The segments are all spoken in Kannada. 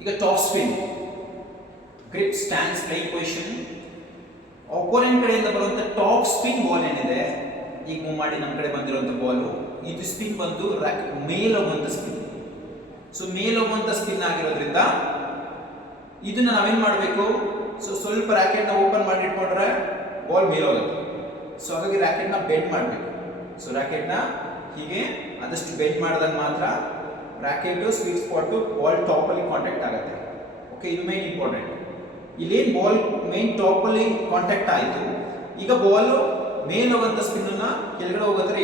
ಈಗ top spin grip stands playing position opponent ಕಡೆಯಿಂದ ಬರುವಂಥ ಟಾಪ್ ಸ್ಪಿನ್ ಬಾಲ್ ಏನಿದೆ, ಈಗ ಮೂವ್ ಮಾಡಿ ನಮ್ಮ ಕಡೆ ಬಂದಿರುವಂತ ಬಾಲ್ ಇದು ಸ್ಪಿನ್ ಬಂದು ರ್ಯಾಕ್ ಮೇಲ್ ಸ್ಪಿನ್ ಸೊ ಮೇಲ್ ಸ್ಪಿನ್ ಆಗಿರೋದ್ರಿಂದ ಇದನ್ನ ನಾವೇನ್ ಮಾಡಬೇಕು? ಸೊ ಸ್ವಲ್ಪ ರಾಕೆಟ್ನ ಓಪನ್ ಮಾಡಿ ಇಟ್ಕೊಂಡ್ರೆ ಬಾಲ್ ಮೇಲೆ ಹೋಗುತ್ತೆ. ಸೊ ಹಾಗಾಗಿ ರ್ಯಾಕೆಟ್ನ ಬೆಂಡ್ ಮಾಡಬೇಕು. ಸೊ ರ್ಯಾಕೆಟ್ನ ಹೀಗೆ ಆದಷ್ಟು ಬೆಂಡ್ ಮಾಡಿದಾಗ ಮಾತ್ರ racket sweet spot ball top ಅಲ್ಲಿ ಕಾಂಟ್ಯಾಕ್ಟ್ ಆಗುತ್ತೆ. ಓಕೆ ಇದು ಮೇನ್ ಇಂಪಾರ್ಟೆಂಟ್ ಇಲ್ಲೇನು ಬಾಲ್ ಮೇನ್ ಟಾಪ್ ಅಲ್ಲಿ ಕಾಂಟ್ಯಾಕ್ಟ್ ಆಯಿತು. ಈಗ ಬಾಲು ಮೇಲೆ ಹೋಗೋಂಥ ಸ್ಪಿನ್ನನ್ನು ಕೆಳಗಡೆ ಹೋಗೋದ್ರೆ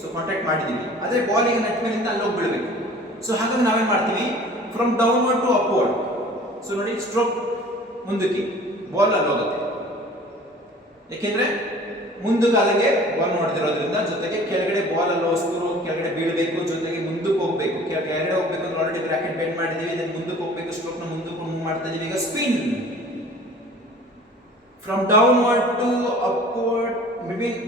ಸೊ ಕಾಂಟ್ಯಾಕ್ಟ್ ಮಾಡಿದೀವಿ ಆದರೆ ಬಾಲ್ ಈಗ ನೆಟ್ ಮೇಲಿಂದ ಅಲ್ಲಿ ಹೋಗ್ಬಿಡ್ಬೇಕು ಸೊ ಹಾಗಾಗಿ ನಾವೇನ್ ಮಾಡ್ತೀವಿ? From downward to upward so ನೋಡಿ ಸ್ಟ್ರೋಕ್ ಮುಂದಕ್ಕೆ ಬಾಲ್ ಅಲ್ಲಿ ಹೋಗುತ್ತೆ. ಯಾಕೆಂದ್ರೆ ಮುಂದಕ್ಕೆ ಅಲ್ಲಿಗೆ ಬಾಲ್ ನೋಡ್ತಿರೋದ್ರಿಂದ ಜೊತೆಗೆ ಕೆಳಗಡೆ ಬಾಲ್ ಅಲ್ಲಿ ವಸ್ತು ಕೆಳಗಡೆ ಬೀಳಬೇಕು ಜೊತೆಗೆ ಮುಂದಕ್ಕೆ ಹೋಗ್ಬೇಕು ಕೆಳ- ಕೆಳಗಡೆ ಹೋಗ್ಬೇಕು ಅಂದ್ರೆ ಆಲ್ರೆಡಿ ಬ್ರಾಕೆಟ್ ಬೆಂಡ್ ಮಾಡಿದೀವಿ ಇದನ್ನ ಮುಂದಕ್ಕೆ ಹೋಗ್ಬೇಕು ಸ್ಟ್ರೋಕ್ನ ಮುಂದಕ್ಕೆ ಮೂವ್ ಮಾಡ್ತಾ ಇದೀವಿ ಈಗ spin from downward to upward between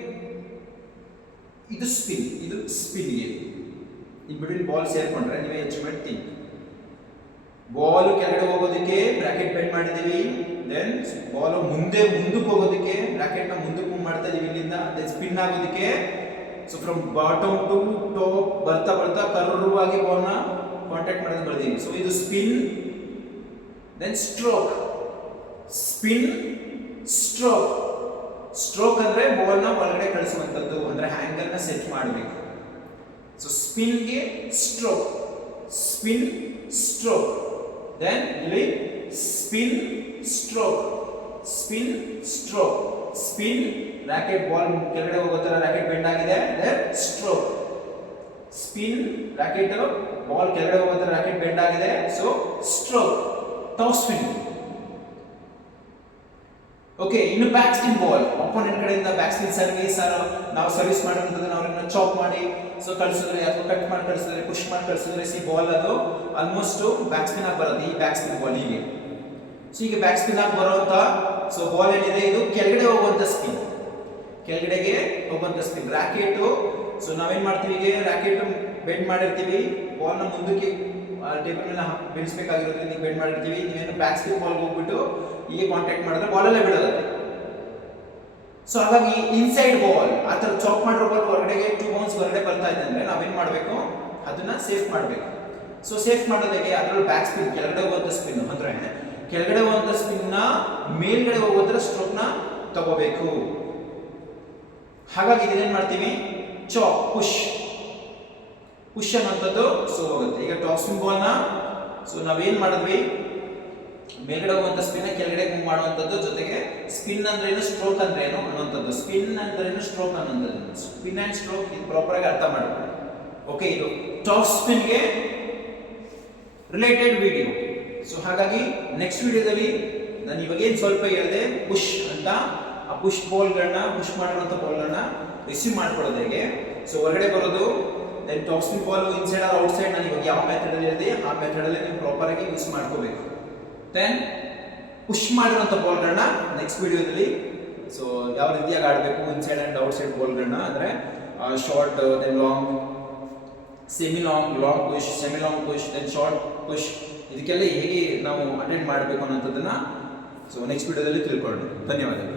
ಇದು ಸ್ಪಿನ್ ಇದು ಸ್ಪಿನ್ಗೆ ಇನ್ ಬಿಟ್ವೀನ್ ಬಾಲ್ ಸೇರ್ಕೊಂಡ್ರೆ ನೀವೇ ಹೆಚ್ಚು ಮಾಡಿ ತಿಂಕ್ ಬಾಲ್ ಕೆಳಗಡೆ ಹೋಗೋದಕ್ಕೆ ಬ್ರಾಕೆಟ್ ಬೆಂಡ್ ಮಾಡಿದೀವಿ ದೆನ್ ಬಾಲ್ ಮುಂದೆ ಮುಂದಕ್ಕೆ ಹೋಗೋದಕ್ಕೆ ಬ್ರಾಕೆಟ್ನ ಮುಂದಕ್ಕೆ ಮೂವ್ ಮಾಡ್ತಾ ಇದೀವಿ ಇಲ್ಲಿಂದ. ದೆನ್ ಸ್ಪಿನ್ ಆಗೋದಕ್ಕೆ. So from bottom to top ಬರ್ತಾ ಬರ್ತಾ ಕರ್ವ್ ಆಗಿ ನ ಕಾಂಟ್ಯಾಕ್ಟ್ ಮಾಡೋದು ಬರ್ತೀವಿ ಸೊ ಇದು spin then stroke spin stroke stroke ಅಂದ್ರೆ ಬಾಲ್ನ ಒಳಗಡೆ ಕಳಿಸುವಂತದ್ದು ಅಂದ್ರೆ ಹ್ಯಾಂಗರ್ನ ಸೆಟ್ ಮಾಡಬೇಕು. ಸೊ ಸ್ಪಿನ್ಗೆ ಸ್ಟ್ರೋಕ್ ಸ್ಪಿನ್ ಸ್ಟ್ರೋಕ್ ದೆನ್ ಇಲ್ಲಿ spin stroke spin stroke spin racket ball ಕೆಳಗಡೆ ಹೋಗೋ ರ್ಯಾಕೆಟ್ ಬೆಂಡ್ ಆಗಿದೆ then stroke spin racket ball ಕೆಳಗಡೆ ಹೋಗೋ ರ್ಯಾಕೆಟ್ ಬೆಂಡ್ ಆಗಿದೆ ಸೊ ಸ್ಟ್ರೋಕ್ ಸ್ಪಿನ್ ಓಕೆ ಇನ್ನು ಬ್ಯಾಕ್ ಸ್ಪಿನ್ ಬಾಲ್ ಅಪೋನೆಂಟ್ ಕಡೆಯಿಂದ ಬ್ಯಾಕ್ ಸ್ಪಿನ್ ಸರ್ವಿಸ್ ನಾವು ಸರ್ವಿಸ್ ಮಾಡಿರೋದನ್ನ ಅವ್ರನ್ನ ಚಾಪ್ ಮಾಡಿ ಸೊ ಕಳಿಸಿದ್ರೆ, ಅಥವಾ ಕಟ್ ಮಾಡಿ ಕಳಿಸಿದ್ರೆ ಪುಷ್ ಮಾಡಿ ಕಳಿಸಿದ್ರೆ ಸಿ ಬಾಲ್ ಅದು ಆಲ್ಮೋಸ್ಟ್ ಬ್ಯಾಕ್ ಸ್ಪಿನ್ ಆಗಿ ಬರುತ್ತೆ ಈ ಬ್ಯಾಕ್ ಸ್ಪಿನ್ ಬಾಲ್ ಹೀಗೆ. ಸೊ ಈಗ ಬ್ಯಾಕ್ ಸ್ಪಿನ್ ಆಗಿ ಬರುವಂತ ಸೊ ಬಾಲ್ ಏನಿದೆ ಇದು? ಕೆಳಗಡೆ ಹೋಗುವಂತ ಸ್ಪಿನ್ ಕೆಳಗಡೆಗೆ ಹೋಗುವಂತ ಸ್ಪಿನ್ ರಾಕೆಟ್ ಸೊ ನಾವೇನ್ ಮಾಡ್ತೀವಿ ಈಗ? ರಾಕೆಟ್ ಬೆಂಡ್ ಮಾಡಿರ್ತೀವಿ. ಬಾಲ್ನ ಮುಂದಕ್ಕೆ ಟೇಬಲ್ ಮೇಲೆ ನೀವು ಬೆಂಡ್ ಮಾಡಿರ್ತೀವಿ. ನೀವೇನು ಬ್ಯಾಕ್ ಸ್ಲೀವ್ ಬಾಲ್ ಹೋಗ್ಬಿಟ್ಟು ಹೀಗೆ ಕಾಂಟ್ಯಾಕ್ಟ್ ಮಾಡಿದ್ರೆ ಬಾಲ್ ಅಲ್ಲೇ ಬೀಳೋಗುತ್ತೆ ಸೊ ಹಾಗಾಗಿ ಇನ್ಸೈಡ್ ಬಾಲ್ ಆ ಥರ ಚಾಕ್ ಮಾಡಿರೋ ಬಾಲ್ ಹೊರಗಡೆಗೆ ಟೂ ಬೌನ್ಸ್ ಹೊರಗಡೆ ಬರ್ತಾ ಇದೆ ಅಂದರೆ ನಾವೇನು ಮಾಡಬೇಕು? ಅದನ್ನ ಸೇಫ್ ಮಾಡಬೇಕು. ಸೊ ಸೇಫ್ ಮಾಡೋದಕ್ಕೆ ಅದರಲ್ಲಿ ಬ್ಯಾಕ್ ಸ್ಪಿನ್ ಕೆಳಗಡೆ ಹೋಗುವಂಥ ಸ್ಪಿನ್ ಅಂದ್ರೆ ಕೆಳಗಡೆ ಹೋಗುವಂಥ ಸ್ಪಿನ್ನ ಮೇಲ್ಗಡೆ ಹೋಗೋದ್ರ ಸ್ಟ್ರೋಕ್ನ ತಗೋಬೇಕು. ಹಾಗಾಗಿ ಇದನ್ನೇನು ಮಾಡ್ತೀವಿ? ಚಾಕ್ ಪುಷ್ ಪುಷ್ ಅನ್ನುವಂಥದ್ದು. ಸೊ ಹೋಗುತ್ತೆ ಈಗ ಟಾಪ್ನ ಸೊ ನಾವೇನ್ ಮಾಡಿದ್ವಿ? ಮೇಲ್ಗಡೆ ಹೋಗುವಂತ ಸ್ಪಿನ್ ಕೆಳಗಡೆ ಮೂವ್ ಮಾಡುವಂಥದ್ದು. ಜೊತೆಗೆ ಸ್ಪಿನ್ ಅಂದ್ರೆ ಏನು? ಸ್ಟ್ರೋಕ್ ಅಂದ್ರೆ ಏನು? ಅನ್ನುವಂಥದ್ದು. ಸ್ಪಿನ್ ಅಂದ್ರೆ ಸ್ಟ್ರೋಕ್ ಅನ್ನುವಂಥದ್ದು. ಸ್ಪಿನ್ ಅಂಡ್ ಸ್ಟ್ರೋಕ್ ಇದು ಪ್ರಾಪರ್ ಆಗಿ ಅರ್ಥ ಮಾಡ್ಕೊಳ್ಳಿ. ಓಕೆ ಇದು ಟಾಪ್ ಸ್ಪಿನ್ಗೆ ರಿಲೇಟೆಡ್ ವಿಡಿಯೋ ಸೊ ಹಾಗಾಗಿ ನೆಕ್ಸ್ಟ್ ವಿಡಿಯೋದಲ್ಲಿ ನಾನು ಇವಾಗ ಏನು ಸ್ವಲ್ಪ ಹೇಳಿದೆ ಪುಷ್ ಅಂತ. ಆ ಪುಷ್ ಬಾಲ್ಗಳನ್ನ ಪುಷ್ ಮಾಡಿರುವಂಥ ಬಾಲ್ಗಳನ್ನ ರಿಸೀವ್ ಮಾಡ್ಕೊಳ್ಳೋದು ಹೇಗೆ? ಸೊ ಹೊರಗಡೆ ಬರೋದು then top spin ball inside or outside ನಾನು ಇವಾಗ ಯಾವ ಮೆಥಡ್ ಅಲ್ಲಿ ಹೇಳಿದೆ ಆ ಮೆಥಡ್ ಅಲ್ಲಿ ನೀವು ಪ್ರಾಪರ್ ಆಗಿ ಯೂಸ್ ಮಾಡ್ಕೋಬೇಕು. ದೆನ್ ಪುಷ್ ಮಾಡಿರುವಂಥ ಬಾಲ್ಗಳನ್ನ ನೆಕ್ಸ್ಟ್ ವಿಡಿಯೋದಲ್ಲಿ ಸೊ ಯಾವ ರೀತಿಯಾಗಿ ಆಡಬೇಕು ಇನ್ಸೈಡ್ ಆ್ಯಂಡ್ ಔಟ್ಸೈಡ್ ಬಾಲ್ಗಳನ್ನ ಅಂದರೆ short then long semi long long push semi long push then short push ಇದಕ್ಕೆಲ್ಲ ಹೇಗೆ ನಾವು ಅಟೆಂಡ್ ಮಾಡಬೇಕು ಅನ್ನೋಂಥದ್ದನ್ನ ಸೊ ನೆಕ್ಸ್ಟ್ ವಿಡಿಯೋದಲ್ಲಿ ತಿಳ್ಕೊಳ್ಳೋಣ. ಧನ್ಯವಾದಗಳು.